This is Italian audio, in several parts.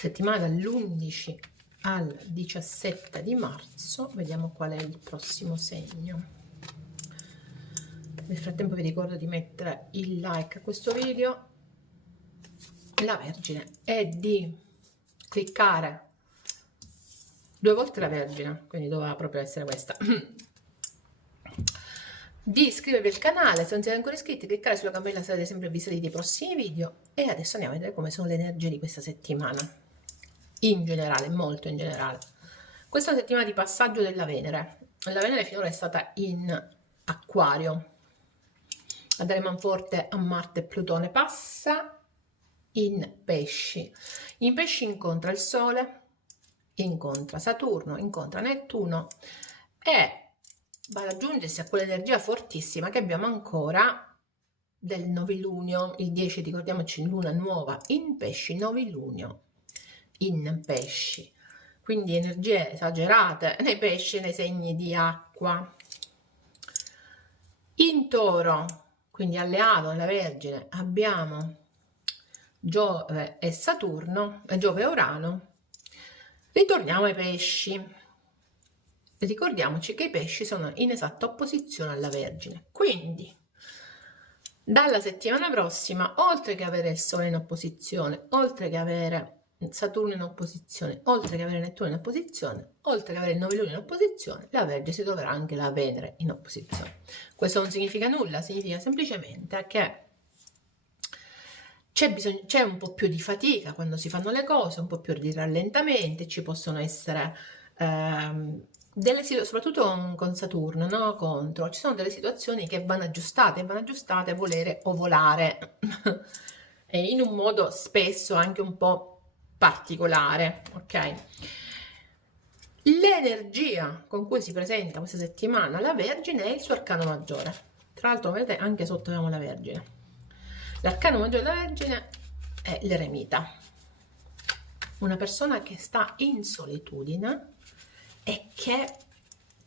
settimana dall'11 al 17 di marzo. Vediamo qual è il prossimo segno. Nel frattempo vi ricordo di mettere il like a questo video, la Vergine, e di cliccare 2 volte la Vergine, quindi doveva proprio essere questa. Di iscrivervi al canale se non siete ancora iscritti, cliccare sulla campanella, sarete sempre avvisati dei prossimi video. E adesso andiamo a vedere come sono le energie di questa settimana, in generale, molto in generale. Questa è una settimana di passaggio della Venere. La Venere finora è stata in Acquario, a dare manforte a Marte e Plutone. Passa in Pesci. In Pesci incontra il Sole, incontra Saturno, incontra Nettuno e va ad aggiungersi a quell'energia fortissima che abbiamo ancora del novilunio, il 10, ricordiamoci, luna nuova in Pesci, novilunio in Pesci, quindi energie esagerate nei pesci e nei segni di acqua. In Toro, quindi alleato alla Vergine, abbiamo Giove e Saturno, Giove e Urano. Ritorniamo ai pesci. Ricordiamoci che i pesci sono in esatta opposizione alla Vergine, quindi dalla settimana prossima, oltre che avere il Sole in opposizione, oltre che avere Saturno in opposizione, oltre che avere Nettuno in opposizione, oltre che avere il novilunio in opposizione, la Vergine si troverà anche la Venere in opposizione. Questo non significa nulla, significa semplicemente che c'è un po' più di fatica quando si fanno le cose, un po' più di rallentamenti, ci possono essere soprattutto con Saturno, no? Contro, ci sono delle situazioni che vanno aggiustate a volere o volare e in un modo spesso anche un po' particolare, ok? L'energia con cui si presenta questa settimana la Vergine è il suo arcano maggiore. Tra l'altro vedete anche sotto abbiamo la Vergine. L'arcano maggiore della Vergine è l'eremita, una persona che sta in solitudine e che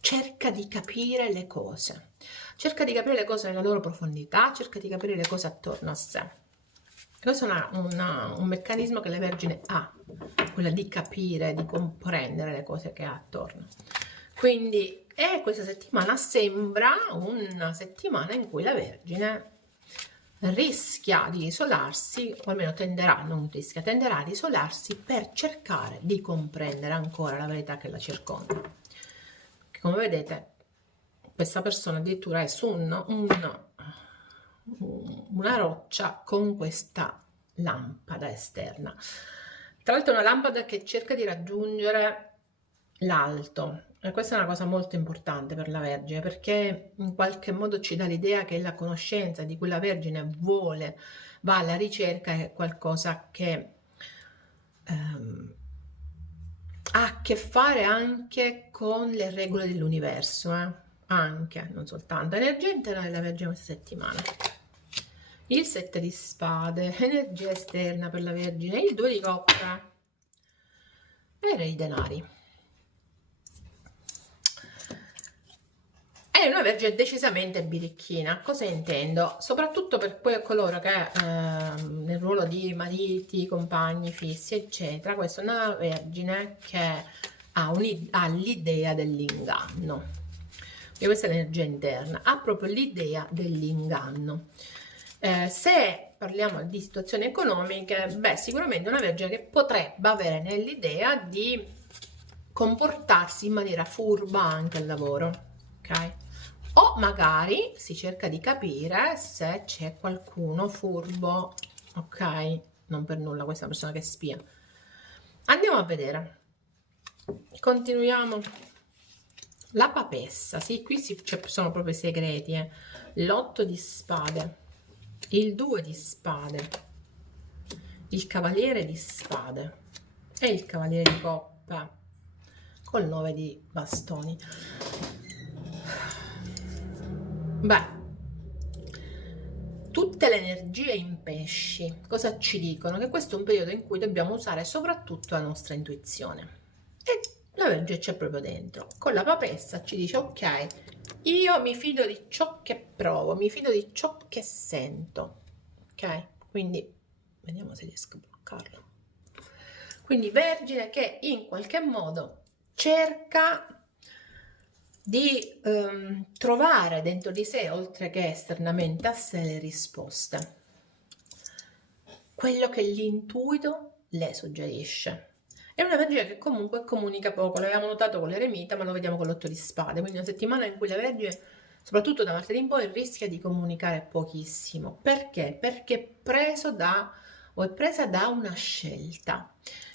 cerca di capire le cose, nella loro profondità, cerca di capire le cose attorno a sé. Questo è un meccanismo che la Vergine ha, quella di capire, di comprendere le cose che ha attorno. Quindi questa settimana sembra una settimana in cui la Vergine rischia di isolarsi, o almeno tenderà ad isolarsi per cercare di comprendere ancora la verità che la circonda. Come vedete, questa persona addirittura è su una roccia con questa lampada esterna. Tra l'altro è una lampada che cerca di raggiungere l'alto, e questa è una cosa molto importante per la Vergine, perché in qualche modo ci dà l'idea che la conoscenza di cui la Vergine va alla ricerca, è qualcosa che ha a che fare anche con le regole dell'universo, anche, non soltanto. Energia interna della Vergine questa settimana. Il 7 di spade, energia esterna per la Vergine, il 2 di coppe e re di denari. È una Vergine decisamente birichina. Cosa intendo? Soprattutto per coloro che nel ruolo di mariti, compagni, fissi, eccetera, questa è una Vergine che ha l'idea dell'inganno. E questa è l'energia interna, ha proprio l'idea dell'inganno. Se parliamo di situazioni economiche, beh, sicuramente una Vergine che potrebbe avere nell'idea di comportarsi in maniera furba anche al lavoro, ok? O magari si cerca di capire se c'è qualcuno furbo, ok? Non per nulla questa persona che spia. Andiamo a vedere. Continuiamo. La papessa, sì, qui sono proprio i segreti, l'8 di spade, il 2 di spade, il cavaliere di spade e il cavaliere di coppe col 9 di bastoni. Beh, tutte le energie in pesci cosa ci dicono? Che questo è un periodo in cui dobbiamo usare soprattutto la nostra intuizione, e la Vergine c'è proprio dentro. Con la papessa ci dice: ok, io mi fido di ciò che provo, mi fido di ciò che sento, ok? Quindi vediamo se riesco a bloccarlo. Quindi Vergine che in qualche modo cerca di trovare dentro di sé, oltre che esternamente a sé, le risposte. Quello che l'intuito le suggerisce. È una Vergine che comunque comunica poco, l'avevamo notato con l'eremita, ma lo vediamo con l'otto di spade, quindi una settimana in cui la Vergine, soprattutto da martedì in poi, rischia di comunicare pochissimo. Perché? Perché è preso da, o è presa da una scelta.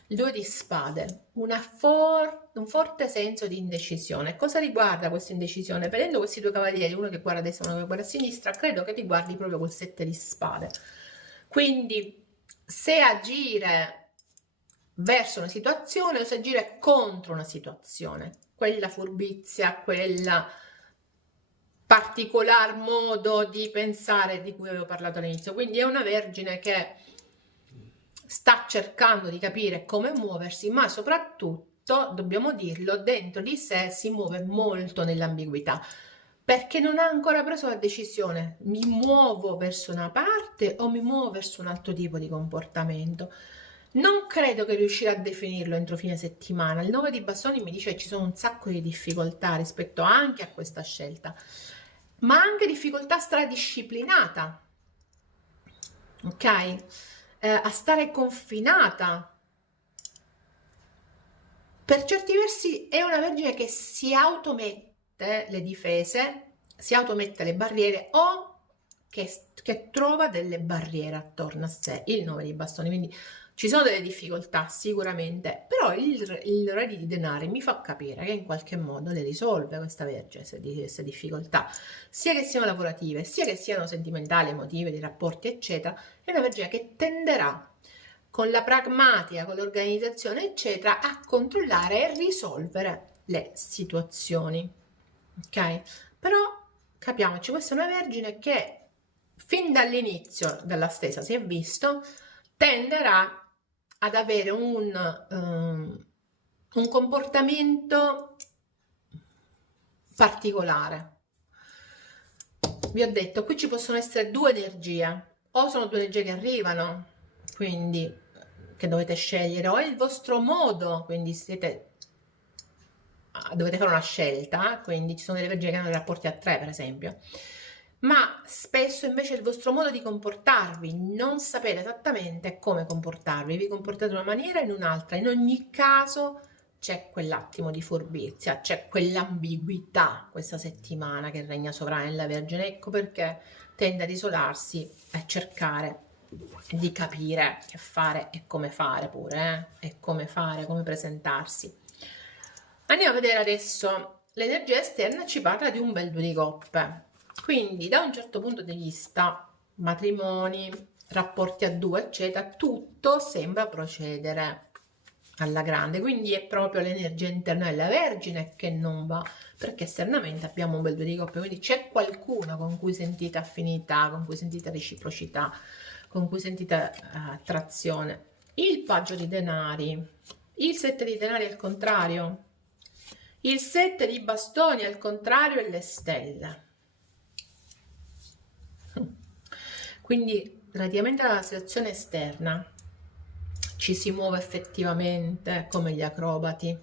Il due di spade, un forte senso di indecisione. Cosa riguarda questa indecisione? Vedendo questi due cavalieri, uno che guarda a destra e uno che guarda a sinistra, credo che riguardi proprio quel sette di spade. Quindi se agire verso una situazione o se agire contro una situazione, quella furbizia, quella particolar modo di pensare di cui avevo parlato all'inizio. Quindi è una Vergine che sta cercando di capire come muoversi, ma soprattutto, dobbiamo dirlo, dentro di sé si muove molto nell'ambiguità, perché non ha ancora preso la decisione: mi muovo verso una parte o mi muovo verso un altro tipo di comportamento. Non credo che riuscirà a definirlo entro fine settimana. Il 9 di bastoni mi dice che ci sono un sacco di difficoltà rispetto anche a questa scelta, ma anche difficoltà stradisciplinata, ok? A stare confinata. Per certi versi è una Vergine che si automette le difese, si automette le barriere o che trova delle barriere attorno a sé, il 9 di bastoni. Quindi ci sono delle difficoltà sicuramente, però il re di denari mi fa capire che in qualche modo le risolve questa Vergine, queste difficoltà, sia che siano lavorative, sia che siano sentimentali, emotive, di rapporti, eccetera. È una Vergine che tenderà con la pragmatica, con l'organizzazione, eccetera, a controllare e risolvere le situazioni. Ok? Però capiamoci, questa è una Vergine che fin dall'inizio della stesa si è visto tenderà ad avere un comportamento particolare. Vi ho detto, qui ci possono essere due energie, o sono due energie che arrivano, quindi che dovete scegliere, o è il vostro modo, quindi dovete fare una scelta, quindi ci sono delle Vergini che hanno dei rapporti a tre, per esempio, ma spesso invece è il vostro modo di comportarvi, non sapete esattamente come comportarvi, vi comportate in una maniera o in un'altra, in ogni caso c'è quell'attimo di furbizia, c'è quell'ambiguità questa settimana che regna sovrana nella Vergine, ecco perché tende ad isolarsi e cercare di capire che fare e come fare pure, e come fare, come presentarsi. Andiamo a vedere adesso l'energia esterna, ci parla di un bel due di coppe, quindi da un certo punto di vista, matrimoni, rapporti a due, eccetera, tutto sembra procedere alla grande, quindi è proprio l'energia interna della Vergine che non va, perché esternamente abbiamo un bel due di coppe, quindi c'è qualcuno con cui sentite affinità, con cui sentite reciprocità, con cui sentite attrazione. Il paggio di denari, il sette di denari al contrario, il sette di bastoni al contrario e le stelle. Quindi relativamente alla situazione esterna ci si muove effettivamente come gli acrobati.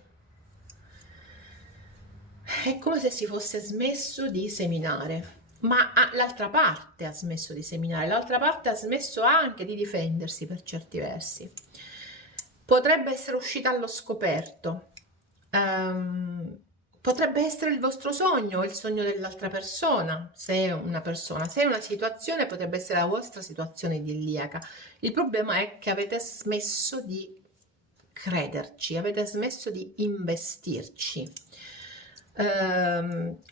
È come se si fosse smesso di seminare, ma l'altra parte ha smesso di seminare, l'altra parte ha smesso anche di difendersi per certi versi. Potrebbe essere uscita allo scoperto, potrebbe essere il vostro sogno o il sogno dell'altra persona, se è una situazione potrebbe essere la vostra situazione idilliaca. Il problema è che avete smesso di crederci, avete smesso di investirci.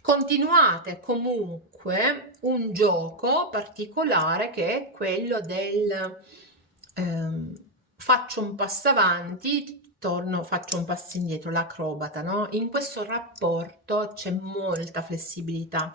Continuate comunque un gioco particolare che è quello del faccio un passo avanti, torno, faccio un passo indietro, l'acrobata, no? In questo rapporto c'è molta flessibilità,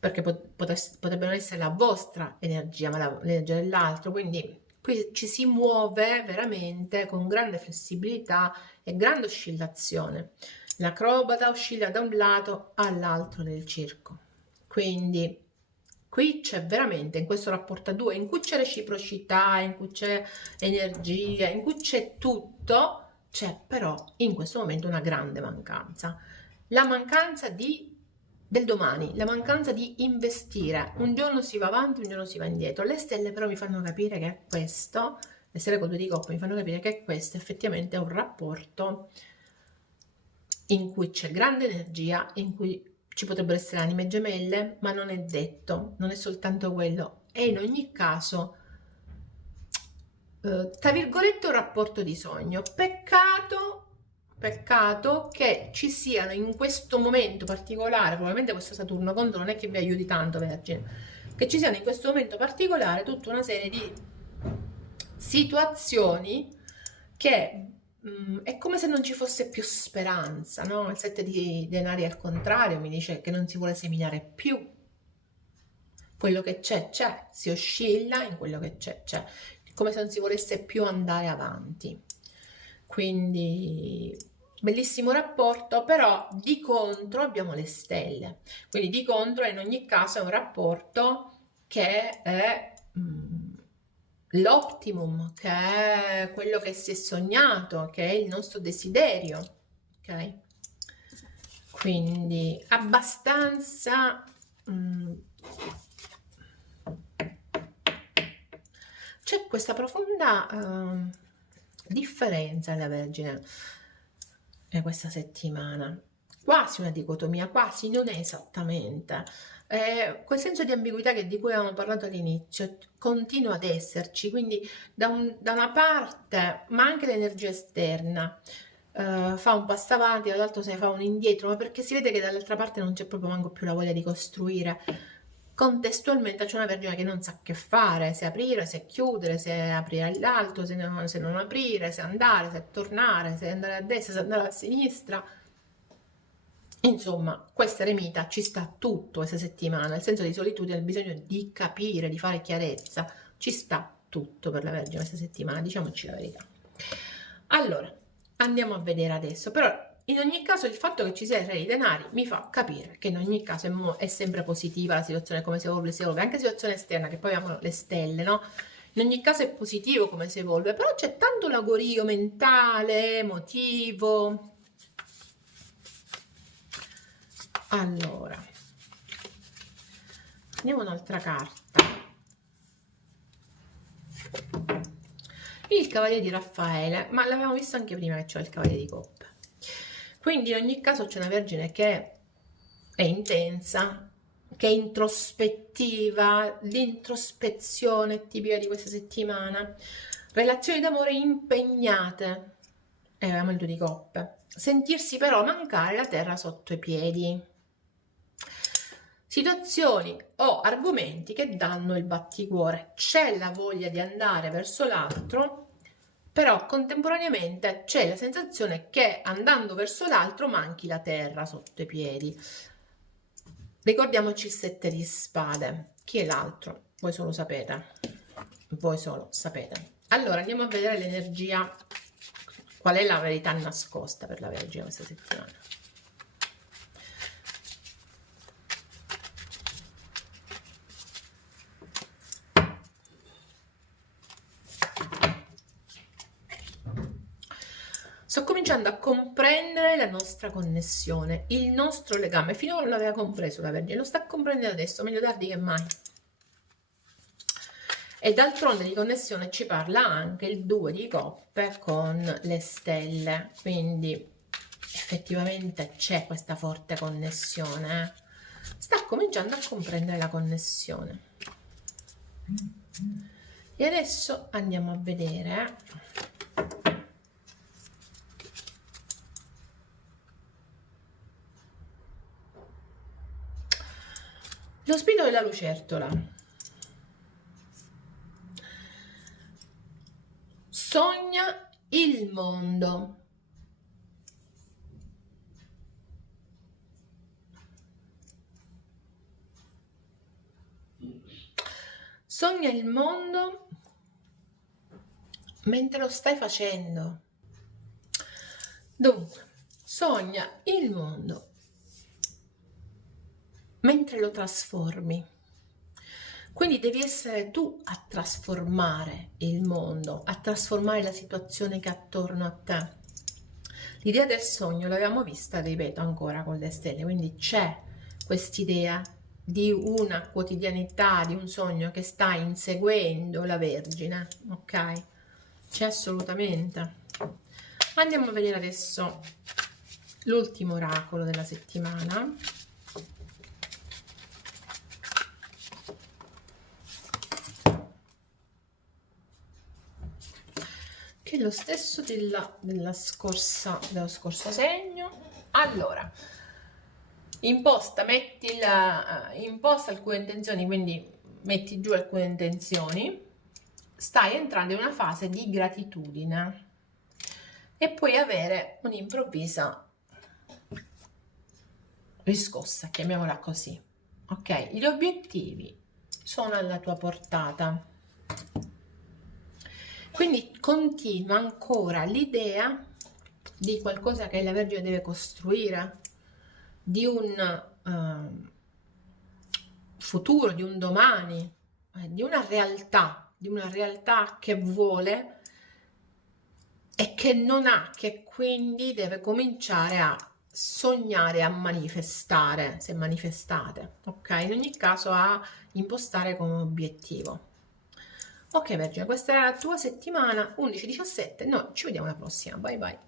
perché potrebbe non essere la vostra energia, ma l'energia dell'altro, quindi qui ci si muove veramente con grande flessibilità e grande oscillazione. L'acrobata oscilla da un lato all'altro del circo, quindi Qui c'è veramente, in questo rapporto a due, in cui c'è reciprocità, in cui c'è energia, in cui c'è tutto, c'è però in questo momento una grande mancanza. La mancanza del domani, la mancanza di investire. Un giorno si va avanti, un giorno si va indietro. Le stelle però mi fanno capire che questo, le stelle con due di coppa mi fanno capire che questo effettivamente è un rapporto in cui c'è grande energia, in cui ci potrebbero essere anime gemelle, ma non è detto, non è soltanto quello. E in ogni caso, tra virgolette, un rapporto di sogno. Peccato che ci siano in questo momento particolare, probabilmente questo Saturno contro non è che vi aiuti tanto, Vergine, che ci siano in questo momento particolare tutta una serie di situazioni che è come se non ci fosse più speranza, no? Il 7 di denari al contrario mi dice che non si vuole seminare più. Quello che c'è, si oscilla in quello che c'è, come se non si volesse più andare avanti. Quindi bellissimo rapporto, però di contro abbiamo le stelle. Quindi di contro in ogni caso è un rapporto che è l'optimum, che è quello che si è sognato, che è il nostro desiderio, ok? Quindi abbastanza c'è questa profonda differenza nella Vergine questa settimana, quasi una dicotomia, quasi non è esattamente. Quel senso di ambiguità di cui avevamo parlato all'inizio continua ad esserci, quindi da una parte, ma anche l'energia esterna fa un passo avanti, dall'altro se fa un indietro, ma perché si vede che dall'altra parte non c'è proprio manco più la voglia di costruire. Contestualmente c'è una Vergine che non sa che fare, se aprire, se chiudere, se aprire all'alto, se non aprire, se andare, se tornare, se andare a destra, se andare a sinistra. Insomma, questa eremita ci sta tutto questa settimana, il senso di solitudine, il bisogno di capire, di fare chiarezza, ci sta tutto per la Vergine questa settimana, diciamoci la verità. Allora, andiamo a vedere adesso, però in ogni caso il fatto che ci sia il re di denari mi fa capire che in ogni caso è sempre positiva la situazione, come si evolve, anche la situazione esterna, che poi abbiamo le stelle, no? In ogni caso è positivo come si evolve, però c'è tanto lagorio mentale, emotivo. Allora, andiamo un'altra carta. Il Cavaliere di Raffaele, ma l'avevamo visto anche prima che c'è il Cavaliere di Coppe. Quindi in ogni caso c'è una Vergine che è intensa, che è introspettiva, l'introspezione è tipica di questa settimana, relazioni d'amore impegnate, e avevamo il 2 di coppe, sentirsi però mancare la terra sotto i piedi, situazioni o argomenti che danno il batticuore, c'è la voglia di andare verso l'altro, però contemporaneamente c'è la sensazione che andando verso l'altro manchi la terra sotto i piedi. Ricordiamoci il 7 di spade. Chi è l'altro? Voi solo sapete. Voi solo sapete. Allora andiamo a vedere l'energia. Qual è la verità nascosta per la Vergine questa settimana? Sto cominciando a comprendere la nostra connessione, il nostro legame. Finora non l'aveva compreso la Vergine, lo sta comprendendo adesso, meglio tardi che mai. E d'altronde di connessione ci parla anche il 2 di coppe con le stelle, quindi effettivamente c'è questa forte connessione. Sta cominciando a comprendere la connessione. E adesso andiamo a vedere lo spirito della lucertola. Sogna il mondo. Sogna il mondo mentre lo stai facendo. Dunque, sogna il mondo mentre lo trasformi. Quindi devi essere tu a trasformare il mondo, a trasformare la situazione che è attorno a te. L'idea del sogno l'avevamo vista, ripeto ancora, con le stelle, quindi c'è quest'idea di una quotidianità, di un sogno che sta inseguendo la Vergine, ok? C'è assolutamente. Andiamo a vedere adesso l'ultimo oracolo della settimana. Che è lo stesso dello scorso segno. Allora, imposta alcune intenzioni, quindi metti giù alcune intenzioni, stai entrando in una fase di gratitudine e puoi avere un'improvvisa riscossa, chiamiamola così, ok? Gli obiettivi sono alla tua portata, quindi continua ancora l'idea di qualcosa che la Vergine deve costruire, di un futuro, di un domani, di una realtà che vuole e che non ha, che quindi deve cominciare a sognare, a manifestare, se manifestate, ok? In ogni caso a impostare come obiettivo. Ok Vergine, questa era la tua settimana 11-17, noi ci vediamo alla prossima, bye bye.